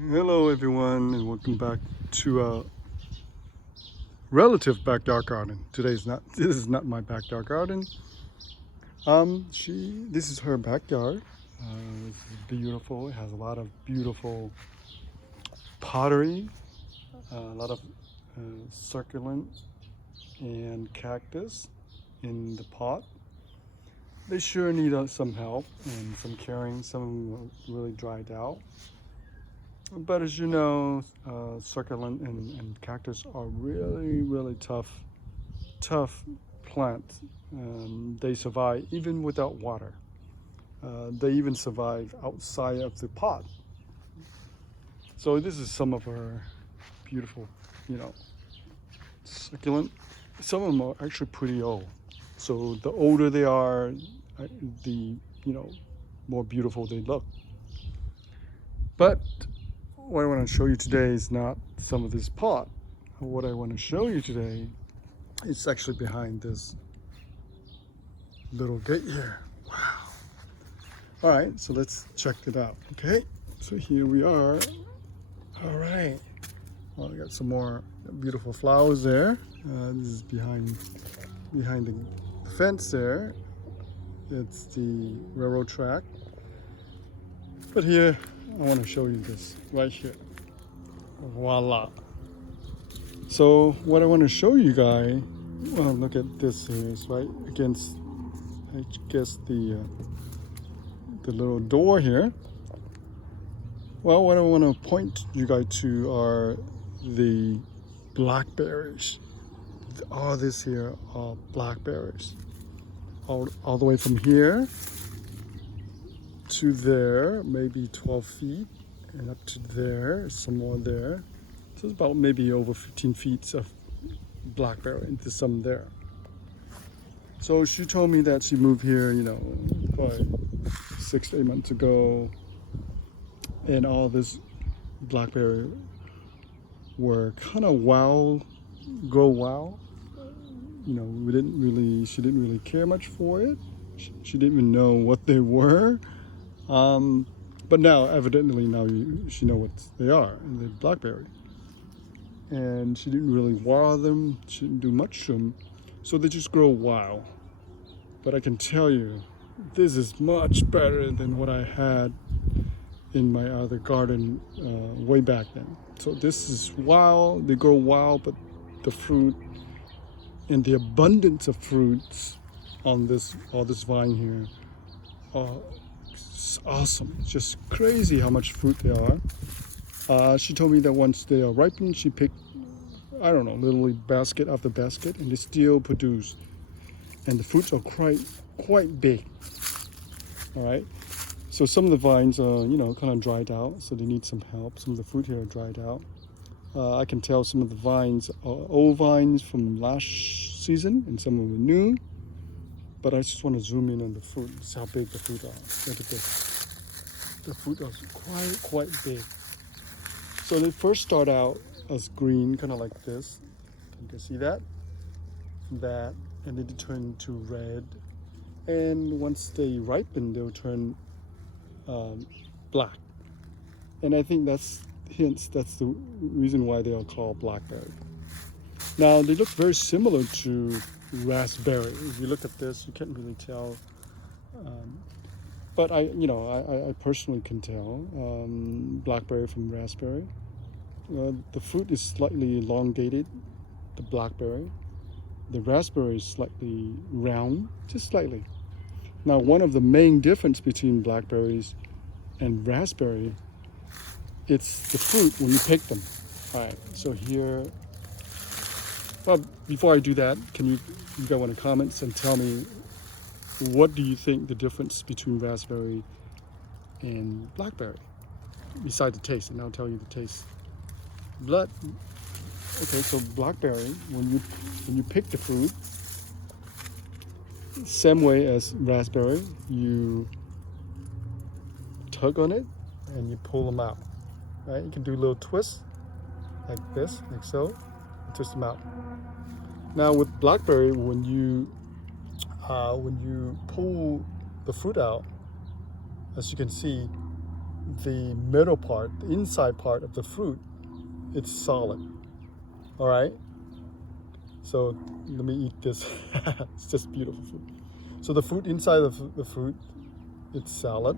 Hello everyone and welcome back to a relative backyard garden. This is not my backyard garden. This is her backyard. It's beautiful. It has a lot of beautiful pottery, a lot of succulent and cactus in the pot. They sure need some help and some caring. Some of them are really dried out. But as you know, succulent and cactus are really tough plants. They survive even without water. They even survive outside of the pot. So this is some of our beautiful, succulent. Some of them are actually pretty old. So the older they are, the more beautiful they look. But what I want to show you today is not some of this pot. What I want to show you today is actually behind this little gate here. Wow. All right, so let's check it out. Okay, so here we are. All right. Well, I got some more beautiful flowers there. This is behind the fence there. It's the railroad track. But here, I want to show you this right here. Voila. So what I want to show you guys, well, look at this here. It's right against, I guess, the little door here. Well, what I want to point you guys to are the blackberries. All this here are blackberries. All the way from here to there, maybe 12 feet, and up to there, some more there. So it's about maybe over 15 feet of blackberry, and there's some there. So she told me that she moved here, probably 6 to 8 months ago, and all this blackberry were kind of grow wild. She didn't really care much for it. She didn't even know what they were. But now, evidently, she knows what they are, and they're blackberry. And she didn't really water them. She didn't do much to them, so they just grow wild. But I can tell you, this is much better than what I had in my other garden way back then. So this is wild. They grow wild, but the fruit and the abundance of fruits on all this vine here are awesome. It's just crazy how much fruit there are. She told me that once they are ripened, she picked, I don't know, literally basket after basket, and they still produce. And the fruits are quite big. All right. So some of the vines are, kind of dried out, so they need some help. Some of the fruit here are dried out. I can tell some of the vines are old vines from last season, and some of them are new. But I just want to zoom in on the fruit. That's how big the fruit are. Look at this. The fruit are quite big. So they first start out as green, kind of like this. You can see that, and then they turn to red. And once they ripen, they'll turn black. And I think that's the reason why they are called blackberry. Now they look very similar to raspberry. If you look at this, you can't really tell. But I personally can tell blackberry from raspberry. The fruit is slightly elongated, the blackberry. The raspberry is slightly round, just slightly. Now, one of the main difference between blackberries and raspberry, it's the fruit when you pick them. All right, so here, well, before I do that, you guys want to comment and tell me, what do you think the difference between raspberry and blackberry, besides the taste? And I'll tell you the taste. Okay, so blackberry, when you pick the fruit, same way as raspberry, you tug on it and you pull them out. Right? You can do a little twist like this, like so, and twist them out. Now with blackberry, when you pull the fruit out, as you can see, the middle part, the inside part of the fruit, it's solid. All right. So let me eat this. It's just beautiful fruit. So the fruit inside of the fruit, it's solid.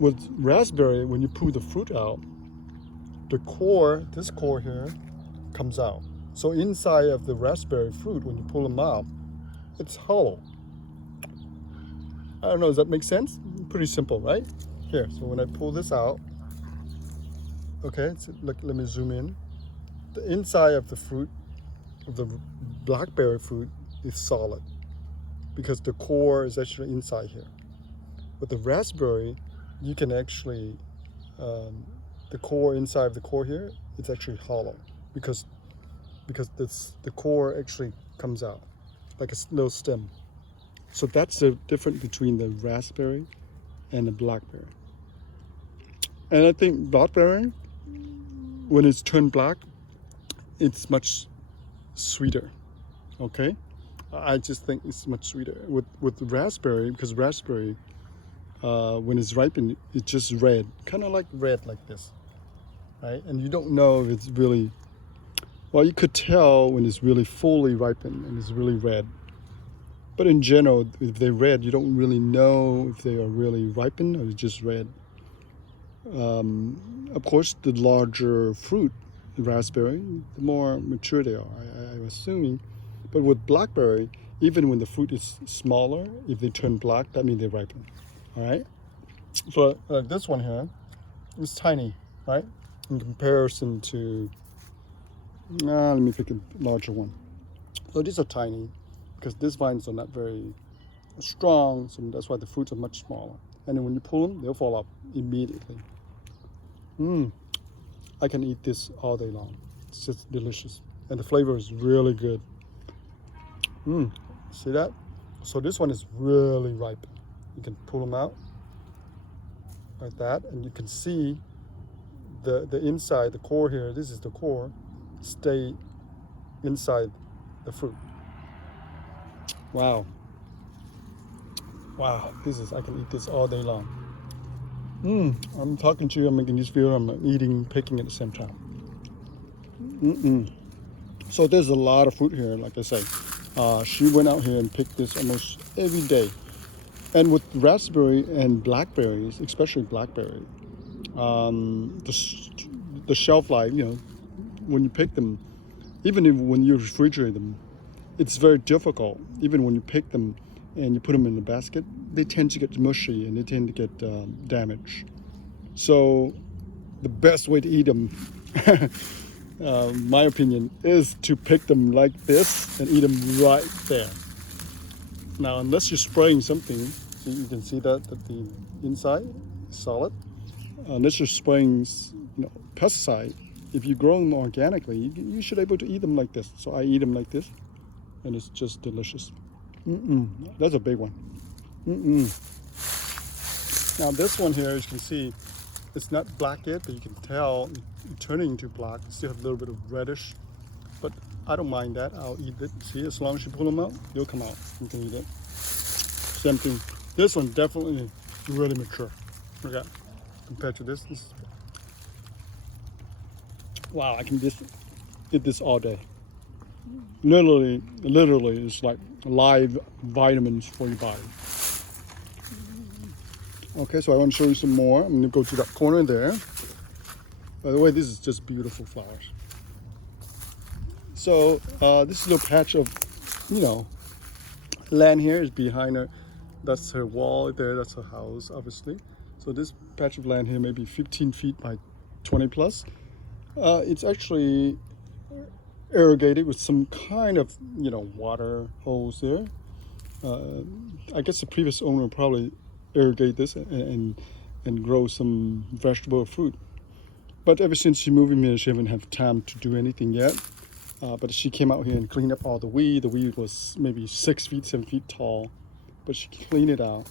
With raspberry, when you pull the fruit out, the core, this core here, comes out. So inside of the raspberry fruit, when you pull them out, it's hollow. I don't know, does that make sense? Pretty simple, right? Here, so when I pull this out, okay, so let me zoom in. The inside of the fruit, of the blackberry fruit, is solid because the core is actually inside here. With the raspberry, you can actually, the core inside of the core here, it's actually hollow because the core actually comes out like a little stem. So that's the difference between the raspberry and the blackberry. And I think blackberry, when it's turned black, it's much sweeter. Okay, I just think it's much sweeter with raspberry, because raspberry, when it's ripened, it's just red, kind of like red like this, right? And you don't know if it's really, well, you could tell when it's really fully ripened and it's really red. But in general, if they're red, you don't really know if they are really ripened or just red. Of course, the larger fruit, the raspberry, the more mature they are, I'm assuming. But with blackberry, even when the fruit is smaller, if they turn black, that means they ripen. All right. So this one here is tiny, right? In comparison to, let me pick a larger one. So these are tiny because these vines are not very strong, so that's why the fruits are much smaller. And then when you pull them, they'll fall up immediately. I can eat this all day long. It's just delicious, and the flavor is really good. See that? So this one is really ripe. You can pull them out like that, and you can see the inside, the core here. This is the core. Stay inside the fruit. Wow. I can eat this all day long. I'm talking to you, I'm making this video, I'm eating, picking at the same time. So there's a lot of fruit here, like I say. She went out here and picked this almost every day. And with raspberry and blackberries, especially blackberry, the shelf life, when you pick them, even when you refrigerate them, it's very difficult. Even when you pick them and you put them in the basket, they tend to get mushy and they tend to get damaged. So the best way to eat them, my opinion, is to pick them like this and eat them right there. Now, unless you're spraying something, you can see that the inside is solid. Unless you're spraying, pesticide, if you grow them organically, you should be able to eat them like this. So I eat them like this, and it's just delicious. That's a big one. Now this one here, as you can see, it's not black yet, but you can tell it's turning into black. It still have a little bit of reddish, but I don't mind that. I'll eat it. See, as long as you pull them out, they'll come out. You can eat it. Same thing. This one definitely really mature. Okay, compared to this. Wow, I can just eat this all day. Literally, it's like live vitamins for your body. Okay, so I want to show you some more. I'm going to go to that corner there. By the way, this is just beautiful flowers. So this little patch of, land here is behind her. That's her wall there. That's her house, obviously. So this patch of land here may be 15 feet by 20 plus. It's actually irrigated with some kind of, water hose there. I guess the previous owner probably irrigate this and grow some vegetable or fruit. But ever since she moved in here, she haven't had time to do anything yet. But she came out here and cleaned up all the weed. The weed was maybe 6 feet, 7 feet tall, but she cleaned it out.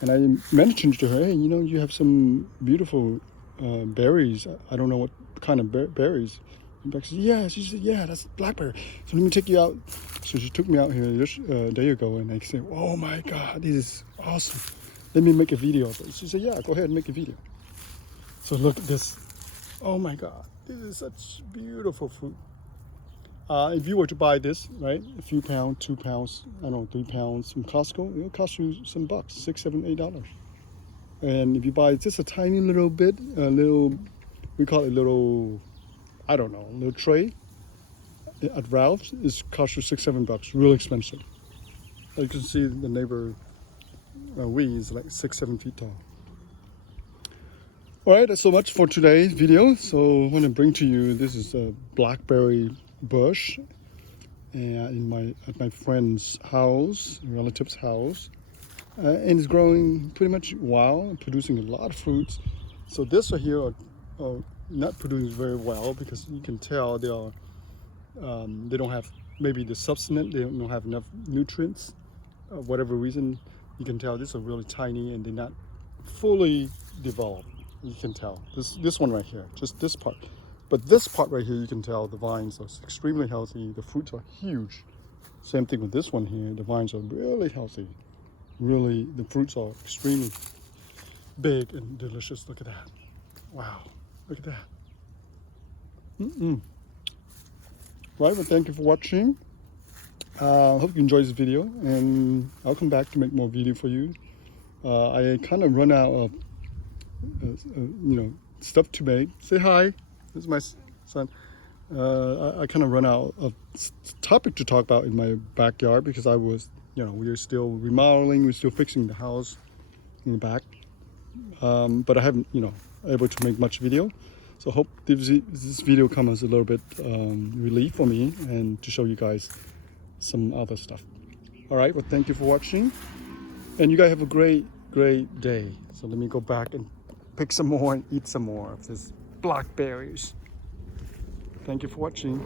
And I mentioned to her, hey, you have some beautiful berries. I don't know what kind of berries. And Beck said, yeah. She said, yeah, that's blackberry. So let me take you out. So she took me out here just a day ago, and I said, oh my God, this is awesome. let me make a video of it. She said, yeah, go ahead and make a video. So look at this. Oh my God, this is such beautiful fruit. If you were to buy this, right, a few pounds, 2 pounds, I don't know, 3 pounds from Costco, it'll cost you some bucks, $6, $7, $8. And if you buy just a tiny little bit, we call it little, I don't know, little tray at Ralph's, it costs you $6, $7, real expensive. You can see the neighbor weed is like 6, 7 feet tall. All right, that's so much for today's video. So I want to bring to you, this is a Blackberry Bush at my friend's house, relative's house. And it's growing pretty much wild, producing a lot of fruits. So this right here are not producing very well because you can tell they don't have maybe the substance, they don't have enough nutrients. Whatever reason, you can tell these are really tiny and they're not fully developed. You can tell this one right here, just this part. But this part right here, you can tell the vines are extremely healthy. The fruits are huge. Same thing with this one here. The vines are really healthy. Really, the fruits are extremely big and delicious. Look at that. Wow, look at that. Right, well, thank you for watching. Hope you enjoyed this video, and I'll come back to make more video for you. I kind of run out of stuff to make. Say hi. This is my son. I kind of run out of topic to talk about in my backyard because I was, we are still remodeling, we're still fixing the house in the back. But I haven't, able to make much video. So I hope this video comes as a little bit relief for me and to show you guys some other stuff. All right, well, thank you for watching. And you guys have a great day. So let me go back and pick some more and eat some more of this blackberries. Thank you for watching.